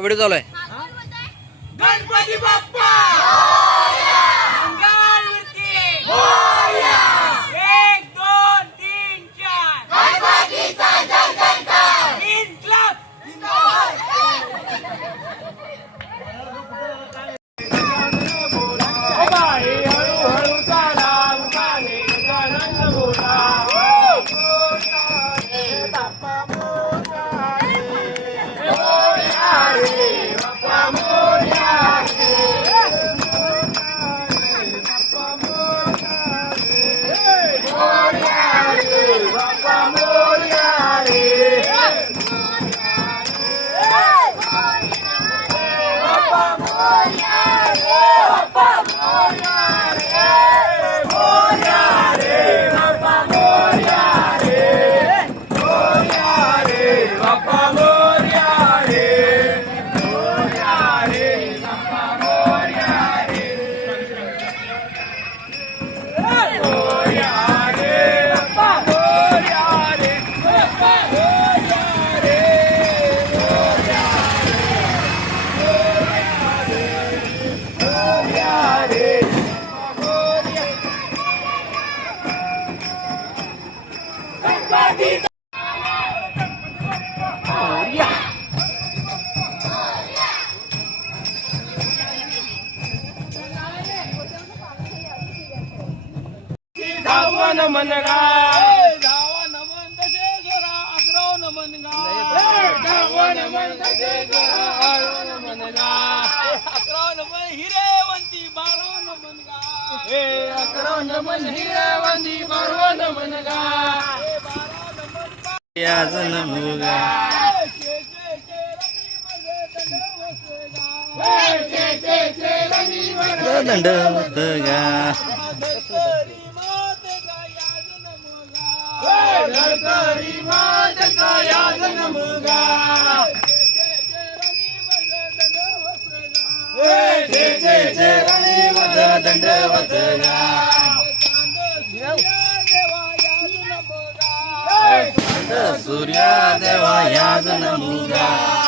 Video चालू आहे. गणपती बाप्पा! धावन मनगा धावन मन तसे जोरा अकरावन मनगा धावन मन तसे जोरा अकरावन मनगा अकरावन मन हिरेवंती बारावन मनगा हे अकरावन मन हिरेवंती बारावन मनगा याच नमुगा दंडवत गा गणपती मात का याद नमुगा दंडवत गा सूर्या देवा याच नमुगा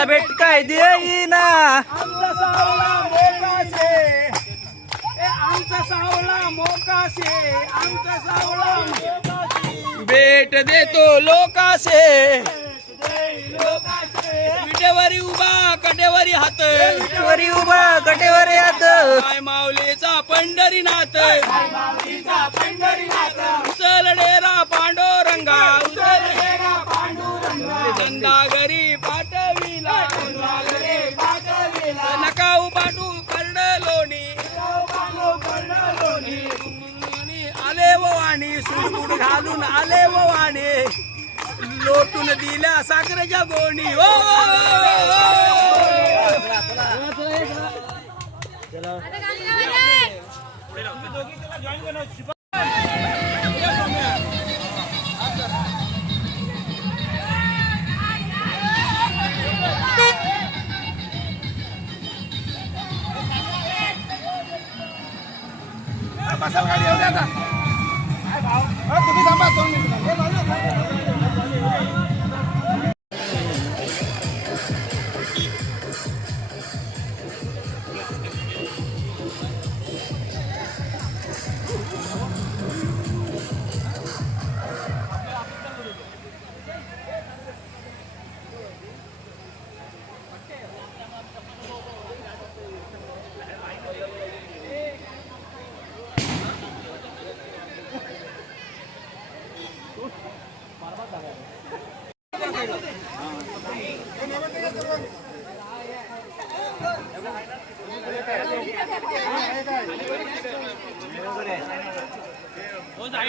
आम्हाला भेट काय देईना आमचा सावला मोकाशे. ए आमचा सावला मोकाशे. आमचा सावला मोकाशे. भेट देतो लोकासे विटेवरी उभा कटेवरी हात. वरी उभा कटेवर यात काय माऊलीचा पंढरीनाथ. पंढरीनाथ. उचल डेरा पांडुरंगा आले व वाणे लोटून दिल्या साखरेच्या गोणी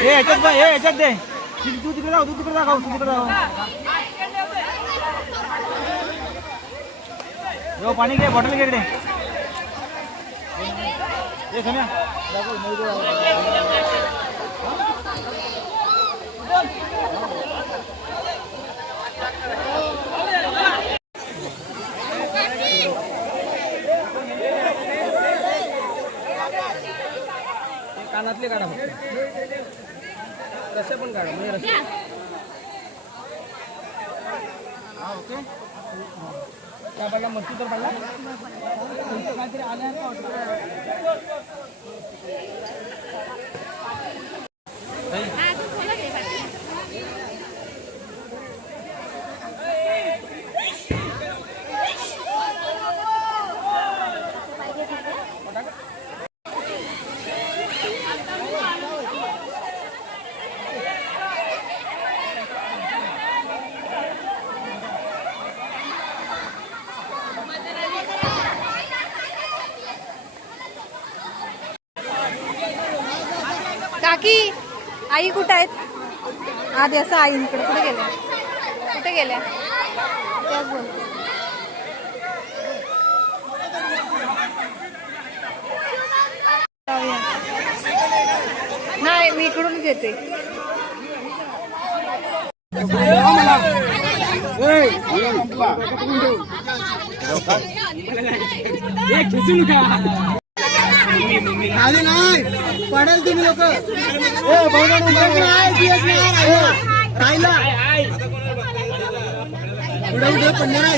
हे याच्यात दे, हे याच्यात दे तू तिकडे जाऊ तू तिकडे जाऊ तू तिकडे जाऊ यो पाणी घे बॉटल घे इकडे ये सोन्या दाखव, त्या बाईला मृत्यू तर पडला. इथं काहीतरी आले आहेत का वाटतं? काकी आई कुठं आहेत आधी असं आई इकडे कुठे गेल्या कुठे गेल्या त्याच बोलते नाही मी इकडूनच येते खिचू नका खाली नाही. पडेल तुम्ही लोक. ताईला. पुढे पंधरा